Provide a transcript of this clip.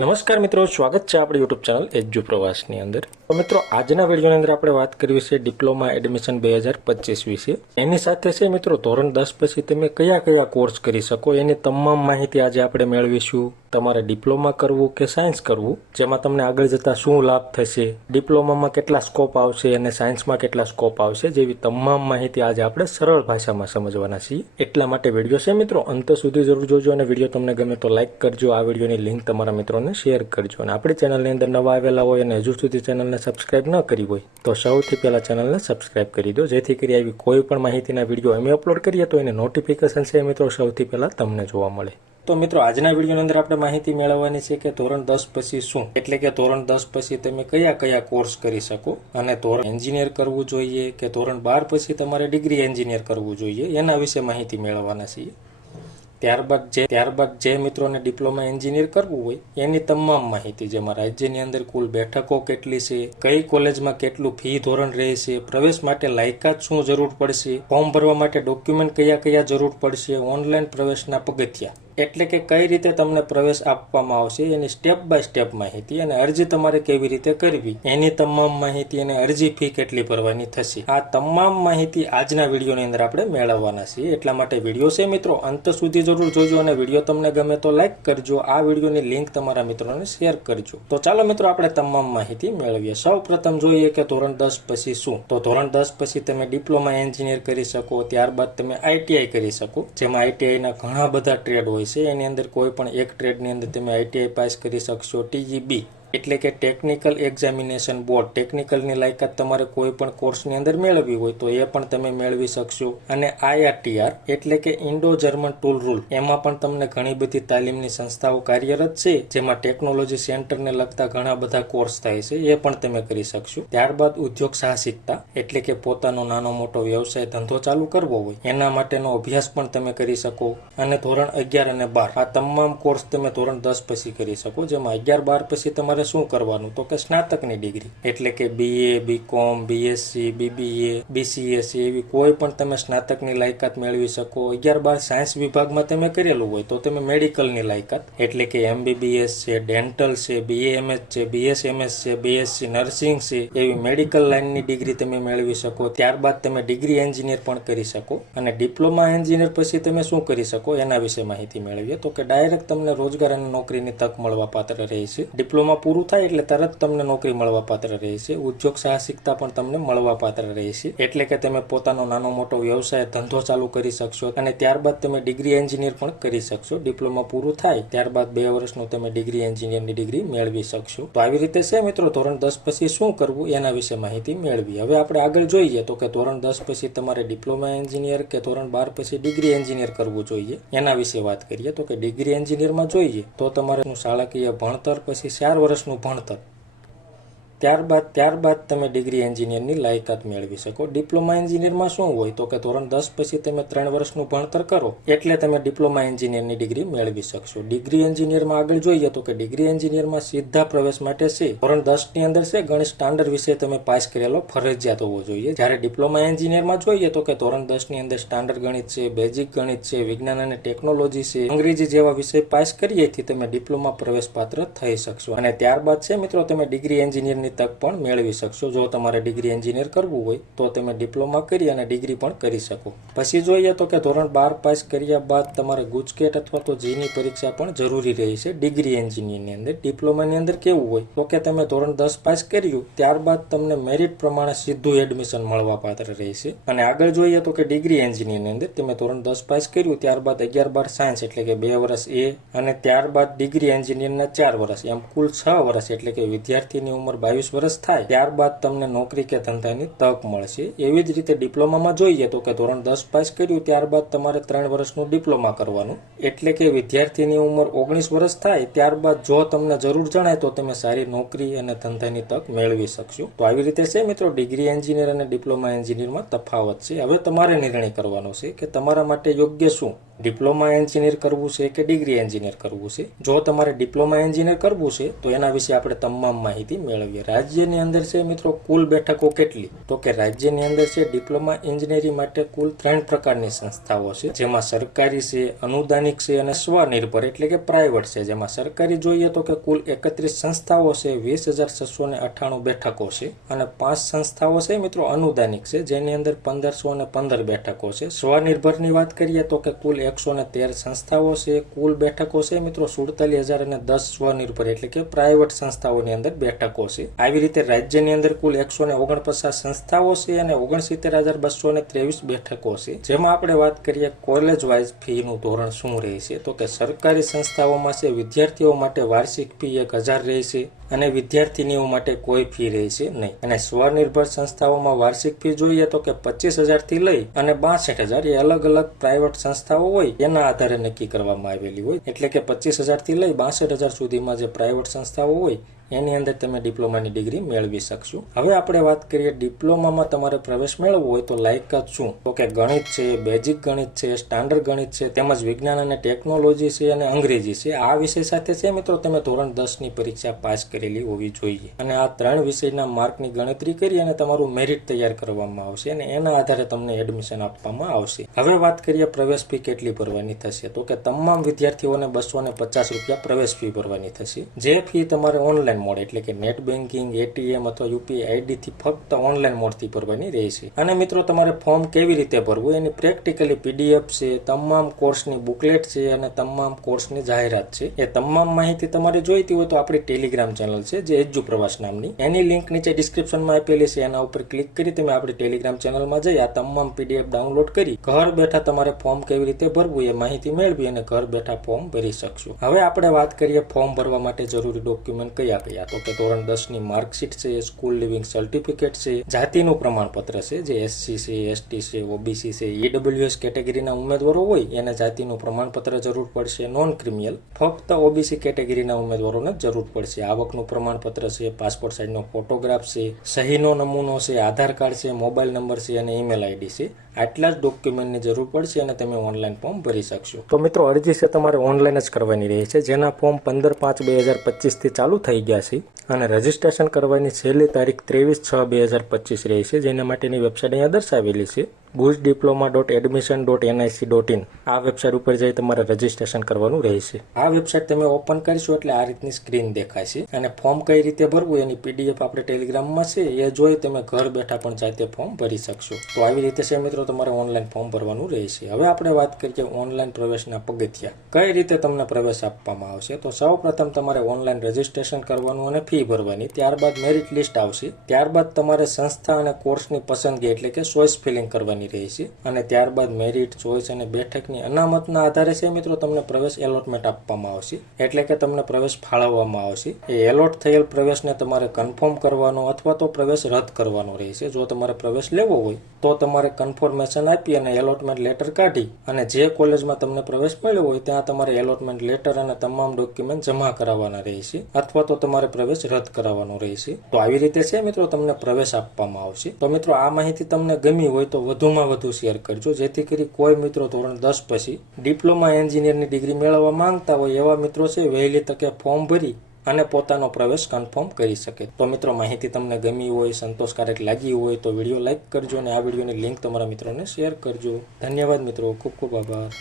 નમસ્કાર મિત્રો, સ્વાગત છે આપણી યુટ્યુબ ચેનલ એજ્યુ પ્રવાસની અંદર. તો મિત્રો, આજના વિડીયોની અંદર આપણે વાત કરવી છે ડિપ્લોમા એડમિશન 2025 વિશે. એની સાથે છે મિત્રો, ધોરણ 10 પછી તમે કયા કયા કોર્સ કરી શકો એની તમામ માહિતી આજે આપણે મેળવીશું. તમારે ડિપ્લોમા કરવું કે સાયન્સ કરવું, જેમાં તમને આગળ જતા શું લાભ થશે, ડિપ્લોમામાં કેટલા સ્કોપ આવશે અને સાયન્સમાં કેટલા સ્કોપ આવશે, જેવી તમામ માહિતી આજે આપણે સરળ ભાષામાં સમજવાના છીએ. એટલા માટે વિડીયો છે મિત્રો, અંત સુધી જરૂર જોજો અને વિડીયો તમને ગમે તો લાઇક કરજો. આ વિડીયોની લિંક તમારા મિત્રોને શેર કરજો. અને આપણી ચેનલની અંદર નવા આવેલા હોય અને હજુ સુધી ચેનલને સબસ્ક્રાઇબ ન કરી હોય તો સૌથી પહેલા ચેનલને સબસ્ક્રાઇબ કરી દો, જેથી કરી આવી કોઈ પણ માહિતીના વિડીયો અમે અપલોડ કરીએ તો એને નોટિફિકેશન છે મિત્રો સૌથી પહેલા તમને જોવા મળે. તો મિત્રો, આજના વિડીયોની અંદર આપણે માહિતી મેળવવાની છે કે ધોરણ 10 પછી શું, એટલે કે ધોરણ 10 પછી તમે કયા કયા કોર્સ કરી શકો અને ધોરણ એન્જિનિયર કરવું જોઈએ કે ધોરણ 12 પછી તમારે ડિગ્રી એન્જિનિયર કરવું જોઈએ, એના વિશે માહિતી મેળવવાના છીએ. ત્યારબાદ જે મિત્રોને ડિપ્લોમા એન્જિનિયર કરવું હોય એની તમામ માહિતી, જેમાં રાજ્યની અંદર કુલ બેઠકો કેટલી છે, કઈ કોલેજમાં કેટલું ફી ધોરણ રહેશે, પ્રવેશ માટે લાયકાત શું જરૂર પડશે, ફોર્મ ભરવા માટે ડોક્યુમેન્ટ કયા કયા જરૂર પડશે, ઓનલાઈન પ્રવેશના પગથિયા એટલે કે કઈ રીતે તમને પ્રવેશ આપવામાં આવશે એની સ્ટેપ બાય સ્ટેપ માહિતી, અને અરજી તમારે કેવી રીતે કરવી એની તમામ માહિતી અને અરજી ફી કેટલી ભરવાની થશે, આ તમામ માહિતી આજના વિડીયોની અંદર આપણે મેળવવાના છીએ. એટલા માટે વિડીયો છે મિત્રો, અંત સુધી જરૂર જોજો અને વિડીયો તમને ગમે તો લાઈક કરજો. આ વિડીયોની લિંક તમારા મિત્રોને શેર કરજો. તો ચાલો મિત્રો, આપણે તમામ માહિતી મેળવીએ. સૌ પ્રથમ જોઈએ કે ધોરણ 10 પછી શું. તો ધોરણ 10 પછી તમે ડિપ્લોમા એન્જિનિયર કરી શકો, ત્યારબાદ તમે આઈટીઆઈ કરી શકો, જેમાં આઈટીઆઈના ઘણા બધા ટ્રેડ હોય છે. એની અંદર કોઈ પણ એક ટ્રેડની અંદર તમે આઈટીઆઈ પાસ કરી શકશો. ટીઈબી એટલે કે ટેકનિકલ એક્ઝામિનેશન બોર્ડ, ટેકનિકલની લાયકાત તમારે કોઈ પણ કોર્સની અંદર મેળવવી હોય તો એ પણ તમે મેળવી શકશો. અને આઈઆરટીઆર એટલે કે ઇન્ડો જર્મન ટૂલ રૂલ, એમાં પણ તમને ઘણી બધી તાલીમની સંસ્થાઓ કાર્યરત છે, જેમાં ટેકનોલોજી સેન્ટરને લગતા ઘણા બધા કોર્સ થાય છે, એ પણ તમે કરી શકશો. ત્યારબાદ ઉદ્યોગ સાહસિકતા એટલે કે પોતાનો નાનો મોટો વ્યવસાય ધંધો ચાલુ કરવો હોય એના માટેનો અભ્યાસ પણ તમે કરી શકો. અને ધોરણ 11 અને 12 આ તમામ કોર્સ તમે ધોરણ 10 પછી કરી શકો, જેમાં 11-12 પછી તમારે શું કરવાનું તો કે સ્નાતકની ડિગ્રી એટલે કે બીએ, બીકોમ, બીએસસી, બીબીએ, બીસીએસસી એવી કોઈ પણ તમે સ્નાતકની લાયકાત મેળવી શકો. 11-12 સાયન્સ વિભાગમાં તમે કરેલું હોય તો તમે મેડિકલની લાયકાત એટલે કે એમબીબીએસ છે, ડેન્ટલ છે, બીએએમએસ છે, બીએસએમએસ છે, બીએસસી નર્સિંગ છે, એવી મેડિકલ લાઇનની ડિગ્રી તમે મેળવી શકો. ત્યારબાદ તમે ડિગ્રી એન્જિનિયર પણ કરી શકો. અને ડિપ્લોમા એન્જિનિયર પછી તમે શું કરી શકો એના વિશે માહિતી મેળવીએ તો કે ડાયરેક્ટ તમને રોજગાર અને નોકરીની તક મળવા પાત્ર રહેશે. ડિપ્લોમા પૂરું થાય એટલે તરત તમને નોકરી મળવા પાત્ર રહેશે. ઉદ્યોગ સાહસિકતા પણ તમને મળવા પાત્ર રહેશે, એટલે કે તમે પોતાનો નાનો મોટો વ્યવસાય ધંધો ચાલુ કરી શકશો. અને ત્યારબાદ તમે ડિગ્રી એન્જિનિયર પણ કરી શકશો. ડિપ્લોમા પૂરું થાય ત્યારબાદ 2 વર્ષનું તમે ડિગ્રી એન્જિનિયરની ડિગ્રી મેળવી શકશો. તો આવી રીતે છે મિત્રો, ધોરણ 10 પછી શું કરવું એના વિશે માહિતી મેળવી. હવે આપણે આગળ જોઈએ તો કે ધોરણ 10 પછી તમારે ડિપ્લોમા એન્જિનિયર કે ધોરણ 12 પછી ડિગ્રી એન્જિનિયર કરવું જોઈએ એના વિશે વાત કરીએ તો કે ડિગ્રી એન્જિનિયરમાં જોઈએ તો તમારે શાળાકીય ભણતર પછી 4 વર્ષનું ભણતર, ત્યારબાદ તમે ડિગ્રી એન્જિનિયરની લાયકાત મેળવી શકો. ડિપ્લોમા એન્જિનિયરમાં શું હોય તો કે ધોરણ 10 પછી તમે 3 વર્ષનું ભણતર કરો એટલે તમે ડિપ્લોમા એન્જિનિયરની ડિગ્રી મેળવી શકશો. ડિગ્રી એન્જિનિયરમાં આગળ જોઈએ તો કે ડિગ્રી એન્જિનિયરમાં સીધા પ્રવેશ માટે છે ધોરણ 10 ની અંદર છે ગણિત સ્ટાન્ડર્ડ વિષય તમે પાસ કરેલો ફરજિયાત હોવો જોઈએ. જ્યારે ડિપ્લોમા એન્જિનિયરમાં જોઈએ તો કે ધોરણ 10 ની અંદર સ્ટાન્ડર્ડ ગણિત છે, બેઝિક ગણિત છે, વિજ્ઞાન અને ટેકનોલોજી છે, અંગ્રેજી જેવા વિષય પાસ કરીએથી તમે ડિપ્લોમા પ્રવેશ પાત્ર થઈ શકશો. અને ત્યારબાદ છે મિત્રો, તમે ડિગ્રી એન્જિનિયરની તક પણ મેળવી શકશો. જો તમારે ડિગ્રી એન્જિનિયર કરવું હોય તો તમે ડિપ્લોમા કરી અને ડિગ્રી પણ કરી શકો. પછી જોઈએ તો કે ધોરણ 12 પાસ કર્યા બાદ તમારે ગુજકેટ અથવા તો જીની પરીક્ષા પણ જરૂરી રહી છે ડિગ્રી એન્જિનિયરની અંદર. ડિપ્લોમાની અંદર કેવું હોય તો કે તમે ધોરણ 10 પાસ કર્યું ત્યારબાદ તમને મેરિટ પ્રમાણે સીધું એડમિશન મળવા પાત્ર રહેશે. અને આગળ જોઈએ તો કે ડિગ્રી એન્જિનિયરની અંદર તમે ધોરણ 10 પાસ કર્યું ત્યારબાદ 11-12 સાયન્સ એટલે કે 2 વર્ષ એ, અને ત્યારબાદ ડિગ્રી એન્જિનિયરના 4 વર્ષ, એમ કુલ 6 વર્ષ એટલે કે વિદ્યાર્થીની ઉંમર 22 વર્ષ થાય ત્યારબાદ તમને નોકરી કે ધંધાની તક મળશે. એવી જ રીતે ડિપ્લોમામાં જોઈએ તો કે ધોરણ 10 પાસ કર્યું ત્યારબાદ તમારે 3 વર્ષનું ડિપ્લોમા કરવાનું, એટલે કે વિદ્યાર્થીની ઉંમર 19 વર્ષ થાય ત્યારબાદ જો તમને જરૂર જણાય તો તમે સારી નોકરી અને ધંધાની તક મેળવી શકશો. તો આવી રીતે છે મિત્રો, ડિગ્રી એન્જિનિયર અને ડિપ્લોમા એન્જિનિયરમાં તફાવત છે. હવે તમારે નિર્ણય કરવાનો છે કે તમારા માટે યોગ્ય શું. ડિપ્લોમા એન્જિનિયર કરવું છે કે ડિગ્રી એન્જિનિયર કરવું છે. જો તમારે ડિપ્લોમા એન્જિનિયર કરવું છે તો એના વિશે આપણે તમામ માહિતી મેળવીએ. રાજ્યની અંદર છે મિત્રો કુલ બેઠકો કેટલી? તો કે રાજ્યની અંદર છે ડિપ્લોમા એન્જિનિયરિંગ માટે કુલ 3 પ્રકારની સંસ્થાઓ છે, જેમાં સરકારી છે, અનુદાનિક છે અને સ્વનિર્ભર એટલે કે પ્રાઇવેટ છે. જેમાં સરકારી જોઈએ તો કે કુલ 31 સંસ્થાઓ છે, 20,698 બેઠકો છે અને 5 સંસ્થાઓ છે મિત્રો અનુદાનિક છે, જેની અંદર 1,515 બેઠકો છે. સ્વનિર્ભરની વાત કરીએ તો કે કુલ 113 સંસ્થાઓ છે, કુલ બેઠકો છે મિત્રો 47,010 સ્વનિર્ભર એટલે કે પ્રાઇવેટ સંસ્થાઓની અંદર બેઠકો છે. આવી રીતે રાજ્યની અંદર કુલ 149 સંસ્થાઓ છે અને 69,223 બેઠકો છે. જેમાં આપણે વાત કરીએ કોલેજ વાઇઝ ફીનું ધોરણ શું રહે છે, તો કે સરકારી સંસ્થાઓમાં છે વિદ્યાર્થીઓ માટે વાર્ષિક ફી 1,000 રહે છે અને વિદ્યાર્થીનીઓ માટે કોઈ ફી રહે છે નહીં. અને સ્વનિર્ભર સંસ્થાઓમાં વાર્ષિક ફી જોઈએ તો કે 25,000 થી લઈ અને 62,000 એ અલગ અલગ પ્રાઇવેટ સંસ્થાઓ હોય એના આધારે નક્કી કરવામાં આવેલી હોય. એટલે કે 25,000 થી લઈ 62,000 સુધીમાં જે પ્રાઇવેટ સંસ્થાઓ હોય એની અંદર તમે ડિપ્લોમાની ડિગ્રી મેળવી શકશો. હવે આપણે વાત કરીએ ડિપ્લોમામાં તમારે પ્રવેશ મેળવવો હોય તો લાયકાત શું? તો કે ગણિત છે, બેઝિક ગણિત છે, સ્ટાન્ડર્ડ ગણિત છે, તેમજ વિજ્ઞાન અને ટેકનોલોજી છે અને અંગ્રેજી છે. આ વિષય સાથે છે મિત્રો તમે ધોરણ 10 ની પરીક્ષા પાસ કરેલી હોવી જોઈએ અને આ 3 વિષયના માર્કની ગણતરી કરી અને તમારું મેરિટ તૈયાર કરવામાં આવશે અને એના આધારે તમને એડમિશન આપવામાં આવશે. હવે વાત કરીએ પ્રવેશ ફી કેટલી ભરવાની થશે, તો કે તમામ વિદ્યાર્થીઓને 250 રૂપિયા પ્રવેશ ફી ભરવાની થશે. જે ફી તમારે ઓનલાઈન મોડ એટલે કે નેટ બેન્કિંગ, એટીએમ અથવા યુપીઆઈ આઈડી થી ફક્ત ઓનલાઈન મોડથી ભરવાની રહેશે. અને મિત્રો તમારે ફોર્મ કેવી રીતે ભરવું એની પ્રેક્ટિકલી પીડીએફ છે, તમામ કોર્સની બુકલેટ છે અને તમામ કોર્સની જાહેરાત છે. એ તમામ માહિતી તમારે જોઈતી હોય તો આપણી ટેલિગ્રામ ચેનલ છે જે એજ્યુ પ્રવાસ નામની, એની લિંક નીચે ડિસ્ક્રિપ્શનમાં આપેલી છે. એના ઉપર ક્લિક કરી તમે આપણી ટેલિગ્રામ ચેનલમાં જઈ આ તમામ પીડીએફ ડાઉનલોડ કરી ઘર બેઠા તમારે ફોર્મ કેવી રીતે ભરવું એ માહિતી મેળવી અને ઘર બેઠા ફોર્મ ભરી શકશો. હવે આપણે વાત કરીએ ફોર્મ ભરવા માટે જરૂરી ડોક્યુમેન્ટ કયા કયા, તો કે ધોરણ 10 ની માર્કશીટ છે, સ્કૂલ લિવિંગ સર્ટિફિકેટ છે, જાતિનું પ્રમાણપત્ર છે જે એસસી છે, એસટી છે, ઓબીસી છે, ઈડબ્લ્યુએસ કેટેગરીના ઉમેદવારો હોય એને જાતિનું પ્રમાણપત્ર જરૂર પડશે. નોન ક્રિમિનલ ફક્ત ઓબીસી કેટેગરીના ઉમેદવારોને જરૂર પડશે. આવકનું પ્રમાણપત્ર છે, પાસપોર્ટ સાઇઝનો ફોટોગ્રાફ છે, સહીનો નમૂનો છે, આધાર કાર્ડ છે, મોબાઈલ નંબર છે અને ઈમેલ આઈડી છે. આટલા જ ડોક્યુમેન્ટની જરૂર પડશે અને તમે ઓનલાઈન ફોર્મ ભરી શકશો. તો મિત્રો અરજી છે તમારે ઓનલાઈન જ કરવાની રહે છે, જેના ફોર્મ 15/5/2025 થી ચાલુ થઈ ગયા છે અને રજીસ્ટ્રેશન કરવાની છેલ્લી તારીખ 23/6/2025 રહી છે, જેના માટેની વેબસાઇટ અહીંયા દર્શાવેલી છે bujdiploma.admission.nic.in. આ વેબસાઇટ ઉપર જઈ તમારે રજીસ્ટ્રેશન કરવાનું રહેશે. આ વેબસાઇટ તમે ઓપન કરશો એટલે આ રીતની સ્ક્રીન દેખાશે અને ફોર્મ કઈ રીતે ભરવું એની પીડીએફ આપણે ટેલિગ્રામમાં છે એ જોઈ તમે ઘર બેઠા પણ જાતે ફોર્મ ભરી શકશો. તો આવી રીતે છે મિત્રો તમારે ઓનલાઈન ફોર્મ ભરવાનું રહેશે. હવે આપણે વાત કરીએ ઓનલાઈન પ્રવેશના પગથિયા, કઈ રીતે તમને પ્રવેશ આપવામાં આવશે. તો સૌ પ્રથમ તમારે ઓનલાઈન રજીસ્ટ્રેશન કરવાનું અને ફી ભરવાની, ત્યારબાદ મેરિટ લિસ્ટ આવશે, ત્યારબાદ તમારે સંસ્થા અને કોર્સની પસંદગી એટલે કે ચોઇસ ફિલિંગ કરવાની રહેશે અને ત્યારબાદ મેરિટ, ચોઇસ અને બેઠકની અનામતના આધારે છે મિત્રો તમને પ્રવેશ એલોટમેન્ટ આપવામાં આવશે એટલે કે તમને પ્રવેશ ફાળવવામાં આવશે. એ એલોટ થયેલ પ્રવેશને તમારે કન્ફર્મ કરવાનો અથવા તો પ્રવેશ રદ કરવાનો રહેશે. જો તમારે પ્રવેશ લેવો હોય તો તમારે કન્ફર્મેશન આપી અને એલોટમેન્ટ લેટર કાઢી અને જે કોલેજમાં તમને પ્રવેશ મળ્યો હોય ત્યાં તમારે એલોટમેન્ટ લેટર અને તમામ ડોક્યુમેન્ટ જમા કરાવવાના રહેશે અથવા તો તમારે પ્રવેશ રદ કરાવવાનો રહેશે. તો આવી રીતે છે મિત્રો તમને પ્રવેશ આપવામાં આવશે. તો મિત્રો આ માહિતી તમને ગમી હોય તો વધુમાં વધુ શેર કરજો, જેથી કરી કોઈ મિત્રો ધોરણ 10 પછી ડિપ્લોમા એન્જિનિયરની ડિગ્રી મેળવવા માંગતા હોય એવા મિત્રો છે વહેલી તકે ફોર્મ ભરી અને પોતાનો પ્રવેશ કન્ફર્મ કરી શકે. તો મિત્રો માહિતી તમને ગમી હોય, સંતોષકારક લાગી હોય તો વિડીયો લાઇક કરજો અને આ વિડીયોની લિંક તમારા મિત્રોને શેર કરજો. ધન્યવાદ મિત્રો, ખૂબ ખૂબ આભાર.